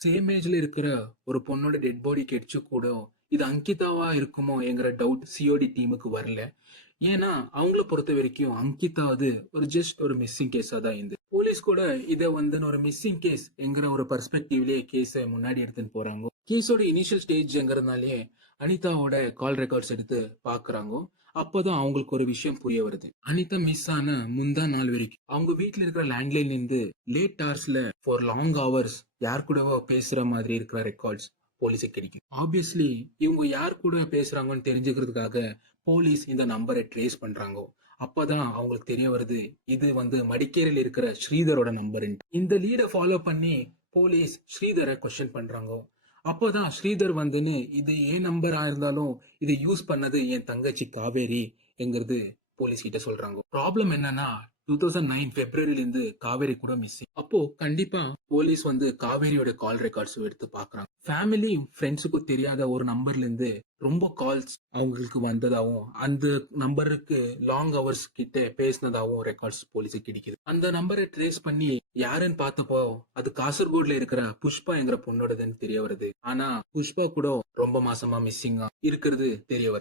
Same ஏஜ்ல இருக்கிற ஒரு பொண்ணோட டெட் பாடி கிடைச்சு கூட இது அங்கிதாவா இருக்குமோ என்கிற டவுட் சிஓடி டீமுக்கு வரல. ஏன்னா அவங்கள பொறுத்த வரைக்கும் அங்கிதா அது ஒரு ஜஸ்ட் ஒரு மிஸ்ஸிங் கேஸா தான் இருந்து போலீஸ் கூட இதை வந்து ஒரு மிஸ்ஸிங் கேஸ் என்கிற ஒரு பர்ஸ்பெக்டிவ்லயே கேஸை முன்னாடி எடுத்துன்னு போறாங்க. கேஸோட இனிஷியல் ஸ்டேஜ்ங்கிறதுனாலே அனிதாவோட கால் ரெக்கார்ட்ஸ் எடுத்து பாக்குறாங்க. அப்பதான் அவங்களுக்கு ஒரு விஷயம் புரிய வருது. அனிதா மிஸ் ஆன முந்தா நாள் வரைக்கும் அவங்க வீட்ல இருக்கிற லேண்ட்லைன்ல இருந்து லேட் ஹவர்ஸ்ல ஃபார் லாங் ஹவர்ஸ் யார் கூடவோ பேசுற மாதிரி இருக்கிற ரெக்கார்ட்ஸ் போலீஸுக்கு கிடைக்கும். ஆப்வியஸ்லி இவங்க யார் கூட பேசுறாங்கன்னு தெரிஞ்சுக்கிறதுக்காக போலீஸ் இந்த நம்பரை ட்ரேஸ் பண்றாங்க. அப்பதான் அவங்களுக்கு தெரிய வருது இது வந்து மடிக்கேரியில் இருக்கிற ஸ்ரீதரோட நம்பர். இந்த லீடை ஃபாலோ பண்ணி போலீஸ் ஸ்ரீதரை கொஸ்டின் பண்றாங்க. அப்போதான் ஸ்ரீதர் வந்துன்னு இது ஏன் நம்பரா இருந்தாலும் இதை யூஸ் பண்ணது என் தங்கச்சி காவேரி என்கிறது போலீஸ் கிட்ட சொல்றாங்க. ப்ராப்ளம் என்னன்னா 2009 பிப்ரவரியில இருந்து காவேரி கூட மிஸ்ஸிங். அப்போ கண்டிப்பா போலீஸ் வந்து காவேரியோட கால் ரெக்கார்ட்ஸ் எடுத்து பாக்குறாங்க. ஃபேமிலி ஃப்ரெண்ட்ஸுக்கும் தெரியாத ஒரு நம்பர்ல இருந்து ரொம்ப கால்ஸ் அவங்களுக்கு வந்ததாகவும் அந்த நம்பருக்கு லாங் ஹவர்ஸ் கிட்ட பேசினதாகவும் ரெக்கார்ட்ஸ் போலீஸுக்கு கிடைக்குது. அந்த நம்பரை ட்ரேஸ் பண்ணி யாருன்னு பார்த்தப்போ அது காசர்கோட்ல இருக்கிற புஷ்பா என்கிற பொண்ணோடதுன்னு தெரிய வருது. ஆனா புஷ்பா கூட ரொம்ப மாசமா மிஸ்ஸிங்கா இருக்கிறது தெரிய வருது.